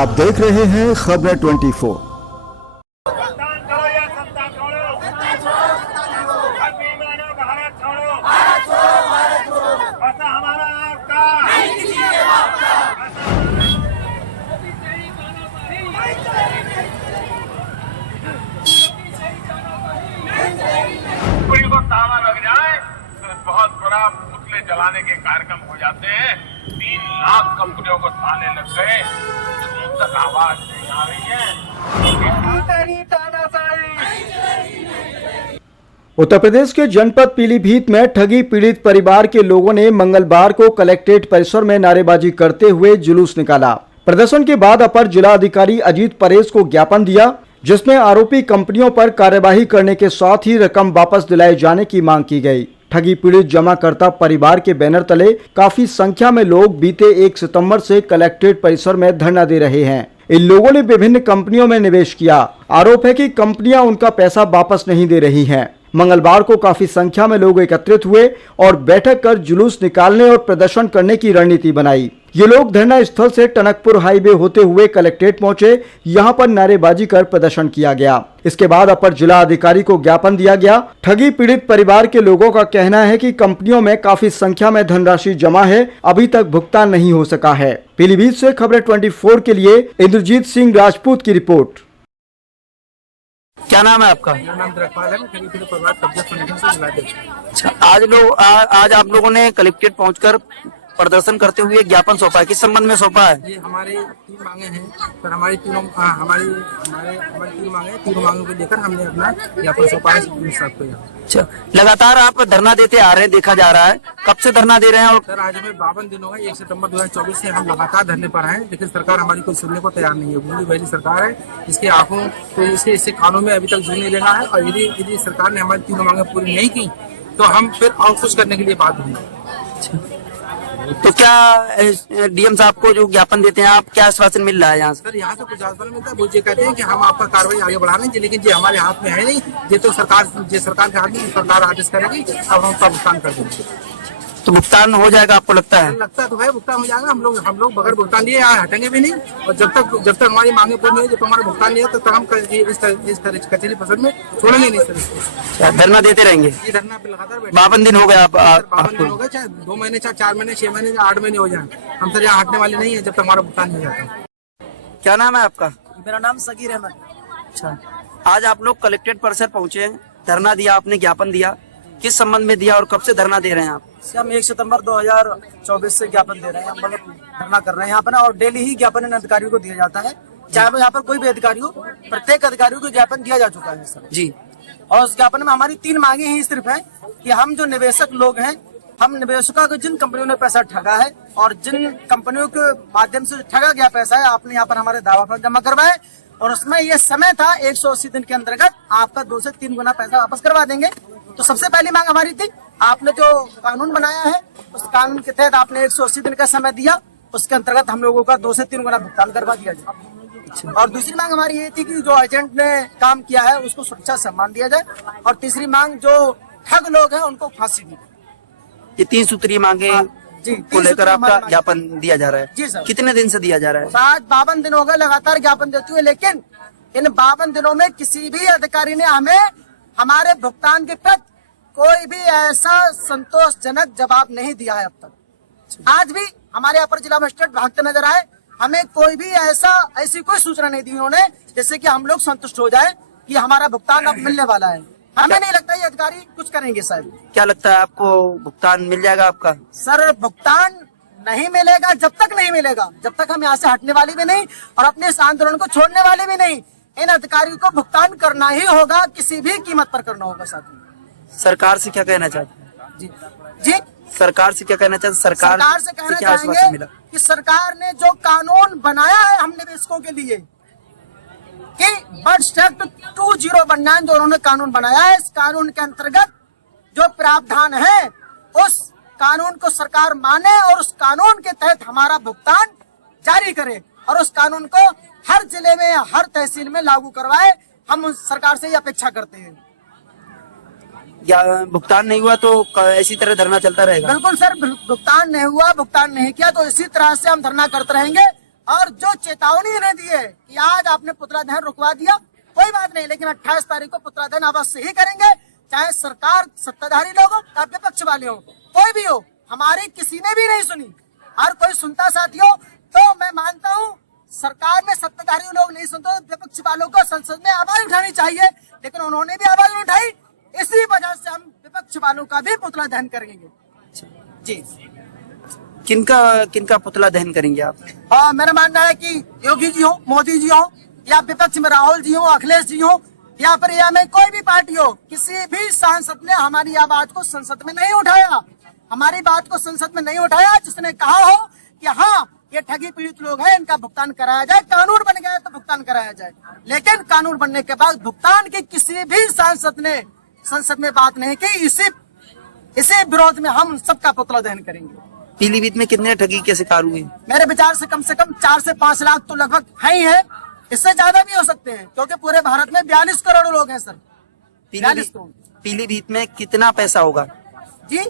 आप देख रहे हैं खबरें 24। कोई को ताला लग जाए तो बहुत बड़ा पुतले जलाने के कार्यक्रम हो जाते हैं। 3 लाख कंपनियों को ताले लग गए, दूर तक आवाज नहीं आ रही है। उत्तर प्रदेश के जनपद पीलीभीत में ठगी पीड़ित परिवार के लोगों ने मंगलवार को कलेक्ट्रेट परिसर में नारेबाजी करते हुए जुलूस निकाला। प्रदर्शन के बाद अपर जिला अधिकारी अजीत परेश को ज्ञापन दिया, जिसमें आरोपी कंपनियों पर कार्यवाही करने के साथ ही रकम वापस दिलाए जाने की मांग की गई। ठगी पीड़ित जमाकर्ता परिवार के बैनर तले काफी संख्या में लोग बीते 1 सितंबर से कलेक्ट्रेट परिसर में धरना दे रहे हैं। इन लोगों ने विभिन्न कंपनियों में निवेश किया। आरोप है कि कंपनियां उनका पैसा वापस नहीं दे रही हैं। मंगलवार को काफी संख्या में लोग एकत्रित हुए और बैठक कर जुलूस निकालने और प्रदर्शन करने की रणनीति बनाई। ये लोग धरना स्थल से टनकपुर हाईवे होते हुए कलेक्ट्रेट पहुंचे। यहां पर नारेबाजी कर प्रदर्शन किया गया। इसके बाद अपर जिला अधिकारी को ज्ञापन दिया गया। ठगी पीड़ित परिवार के लोगों का कहना है कि कंपनियों में काफी संख्या में धनराशि जमा है, अभी तक भुगतान नहीं हो सका है। पीलीभीत से खबरें 24 के लिए इंद्रजीत सिंह राजपूत की रिपोर्ट। क्या नाम है आपका? मेरा नाम द्रकपाल है। मैं ठगी पीड़ित परिवार कब्जा संगठन से जिलाध्यक्ष। आज आप लोगों ने कलेक्ट्रेट पहुंचकर प्रदर्शन करते हुए ज्ञापन सौंपा है, किस संबंध में सौंपा है? ये हमारे 3 मांगे हैं, पर हमारी तीनों मांगे, तीनों मांगों को लेकर हमने अपना ज्ञापन सौंपा है साहब को। अच्छा, लगातार आप धरना देते आ रहे हैं, देखा जा रहा है, कब से धरना दे रहे हैं? और सर आज हमें 52 दिन हो गए। 1 सितंबर 2024 से हम लगातार धरने पर हैं, लेकिन सरकार हमारी कोई सुनने को तैयार नहीं है। बूंदी पहली सरकार है, इसके आंखों तो इससे कानों में अभी तक जू नहीं लगा है। और यदि सरकार ने हमारी तीनों मांगे पूरी नहीं की तो हम फिर और कुछ करने के लिए बाध्य होंगे। तो क्या डीएम साहब को जो ज्ञापन देते हैं आप, क्या आश्वासन मिल रहा है यहाँ से? सर यहाँ से कुछ आश्वासन मिलता है। वो ये कहते हैं कि हम आपका कार्रवाई आगे बढ़ा लेंगे, लेकिन ये हमारे हाथ में है नहीं। ये तो सरकार के हाथ में, सरकार आदेश करेगी, अब हम उसका भुगतान कर देंगे। तो भुगतान हो जाएगा आपको लगता है? लगता तो है भुगतान हो जाएगा। हम लोग बगैर भुगतान लिए यहाँ हटेंगे भी नहीं। और जब तक हमारी मांगे पूरी नहीं, जब तक हमारा भुगतान नहीं है, तब तक हम इस कचहरी परिसर में छोड़ेंगे नहीं सर इसको। धरना देते रहेंगे? ये धरना पे लगातार 52 दिन हो गए 52 दिन हो गए, चाहे 2 महीने, चाहे 4 महीने, 6 महीने, 8 महीने हो जाए, हम सर यहाँ हटने वाले नहीं है जब तक हमारा भुगतान नहीं हो जाता। क्या नाम है आपका? मेरा नाम सगीर अहमद। अच्छा, आज आप लोग कलेक्ट्रेट परिसर पहुंचे हैं, धरना दिया, आपने ज्ञापन दिया, किस संबंध में दिया और कब से धरना दे रहे हैं आप? हम 1 सितंबर 2024 से ज्ञापन दे रहे हैं, हम मतलब धरना कर रहे हैं यहाँ पर ना। और डेली ही ज्ञापन इन अधिकारियों को दिया जाता है, चाहे वो यहाँ पर कोई भी अधिकारी हो। प्रत्येक अधिकारियों को ज्ञापन दिया जा चुका है सर जी। और उस ज्ञापन में हमारी 3 मांगे ही सिर्फ है कि हम जो निवेशक लोग हैं, हम निवेशकों को जिन कंपनियों ने पैसा ठगा है और जिन कंपनियों के माध्यम से ठगा गया पैसा है, आपने यहाँ पर हमारे दावा पर जमा करवाए और उसमें ये समय था 180 दिन के अंतर्गत आपका 2 से 3 गुना पैसा वापस करवा देंगे। तो सबसे पहली मांग हमारी थी, आपने जो कानून बनाया है उस कानून के तहत आपने 180 दिन का समय दिया, उसके अंतर्गत हम लोगों का 2 से 3 गुना भुगतान करवा दिया जाए। और दूसरी मांग हमारी ये थी कि जो एजेंट ने काम किया है उसको सुरक्षा सम्मान दिया जाए। और तीसरी मांग जो ठग लोग हैं उनको फांसी दी। ये 3 सूत्रीय मांगे जी को लेकर आपका ज्ञापन दिया जा रहा है? जी सर। कितने दिन से दिया जा रहा है? आज 52 दिन हो गए लगातार ज्ञापन देते हुए, लेकिन इन 52 दिनों में किसी भी अधिकारी ने हमें हमारे भुगतान के प्रति कोई भी ऐसा संतोषजनक जवाब नहीं दिया है अब तक। आज भी हमारे अपर जिला मजिस्ट्रेट भागते नजर आए, हमें कोई भी ऐसी कोई सूचना नहीं दी उन्होंने जिससे कि हम लोग संतुष्ट हो जाए कि हमारा भुगतान अब मिलने वाला है। हमें नहीं लगता ये अधिकारी कुछ करेंगे सर। क्या लगता है आपको भुगतान मिल जाएगा आपका? सर भुगतान नहीं मिलेगा जब तक नहीं मिलेगा, जब तक हम यहाँ से हटने वाले भी नहीं और अपने इस आंदोलन को छोड़ने वाले भी नहीं। इन अधिकारियों को भुगतान करना ही होगा, किसी भी कीमत पर करना होगा। साथ सरकार से क्या कहना चाहते हैं? जी जी, सरकार से क्या कहना चाहते हैं? सरकार से कहना चाहेंगे कि सरकार ने जो कानून बनाया है हम निवेशकों के लिए कि बर्ड्स एक्ट 2019 जो उन्होंने कानून बनाया है, इस कानून के अंतर्गत जो प्रावधान है उस कानून को सरकार माने और उस कानून के तहत हमारा भुगतान जारी करे और उस कानून को हर जिले में, हर तहसील में लागू करवाए। हम सरकार से ये अपेक्षा करते हैं। या भुगतान नहीं हुआ तो इसी तरह धरना चलता रहेगा? बिल्कुल सर, भुगतान नहीं हुआ, भुगतान नहीं किया तो इसी तरह से हम धरना करते रहेंगे और जो चेतावनी इन्हें दी है कि आज आपने पुतला दहन रुकवा दिया, कोई बात नहीं, लेकिन 28 तारीख को पुतला दहन अवश्य ही करेंगे, चाहे सरकार सत्ताधारी लोग हो या विपक्ष वाले हो, कोई भी हो। हमारी किसी ने भी नहीं सुनी, और कोई सुनता साथियों तो मैं मानता हूँ सरकार में सत्ताधारी लोग नहीं सुनते, विपक्ष वालों को संसद में आवाज उठानी चाहिए, लेकिन उन्होंने भी आवाज नहीं उठाई। इसी वजह से हम विपक्ष वालों का भी पुतला दहन करेंगे। जी, किनका पुतला दहन करेंगे आप? हाँ, मेरा मानना है कि योगी जी हो, मोदी जी हो, या विपक्ष में राहुल जी हो, अखिलेश जी हो, या फिर या में कोई भी पार्टी हो, किसी भी सांसद ने हमारी आवाज को संसद में नहीं उठाया, हमारी बात को संसद में नहीं उठाया, जिसने कहा हो कि हाँ ये ठगी पीड़ित लोग हैं, इनका भुगतान कराया जाए, कानून बन गया तो भुगतान कराया जाए। लेकिन कानून बनने के बाद भुगतान की किसी भी सांसद ने संसद में बात नहीं की। इसी विरोध में हम सबका पुतला दहन करेंगे। पीलीभीत में कितने ठगी के शिकार हुए? मेरे विचार से कम 4 से 5 लाख तो लगभग है ही है, इससे ज्यादा भी हो सकते हैं, क्योंकि पूरे भारत में 42 करोड़ लोग हैं सर। 42 करोड़। पीलीभीत में कितना पैसा होगा जी,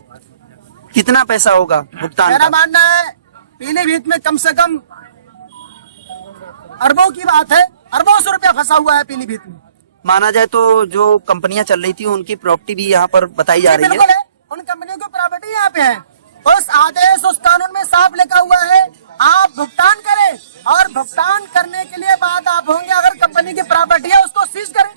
कितना पैसा होगा भुगतान? मेरा मानना है पीलीभीत में कम से कम अरबों की बात है, अरबों से रुपया फंसा हुआ है पीलीभीत में। माना जाए तो जो कंपनियां चल रही थी उनकी प्रॉपर्टी भी यहाँ पर बताई जा रही बिल्कुल है। है, उन कंपनियों की प्रॉपर्टी यहाँ पे है। उस आदेश, उस कानून में साफ लिखा हुआ है आप भुगतान करें, और भुगतान करने के लिए बात आप होंगे अगर कंपनी की प्रॉपर्टी है उसको सीज करें,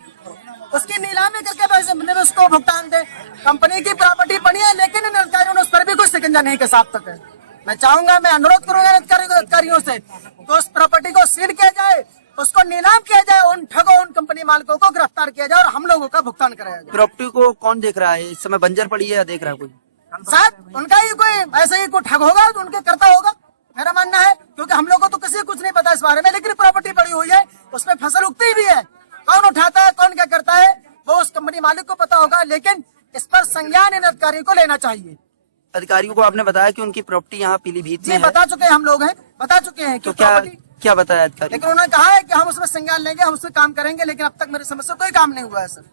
उसकी नीलामी करके पैसे उसको भुगतान दे। कंपनी की प्रॉपर्टी पड़ी है, लेकिन इन अधिकारियों ने उस पर भी कुछ शिकंजा नहीं कसा अब तक है। मैं चाहूंगा, मैं अनुरोध करूंगा अधिकारियों से तो उस प्रॉपर्टी को सील किया जाए, उसको नीलाम किया जाए, उन ठगों, उन कंपनी मालिकों को गिरफ्तार किया जाए और हम लोगों का भुगतान कराया जाए। प्रॉपर्टी को कौन देख रहा है इस समय? बंजर पड़ी है या देख रहा है कोई? शायद उनका ही कोई ऐसा ही कोई ठग होगा तो उनके करता होगा, मेरा मानना है, क्योंकि हम लोगों को तो किसी को कुछ नहीं पता इस बारे में। लेकिन प्रॉपर्टी पड़ी हुई है, उसमें फसल उगती भी है, कौन उठाता है, कौन क्या करता है, वो उस कंपनी मालिक को पता होगा। लेकिन इस पर संज्ञान इन अधिकारियों को लेना चाहिए। अधिकारियों को आपने बताया कि उनकी प्रॉपर्टी यहाँ पीलीभीत में है? बता चुके हैं, हम लोग हैं, बता चुके हैं। तो क्या बताया अधिकारी? लेकिन उन्होंने कहा है कि हम उसमें संज्ञान लेंगे, हम उसमें काम करेंगे, लेकिन अब तक मेरी समस्या कोई काम नहीं हुआ है सर।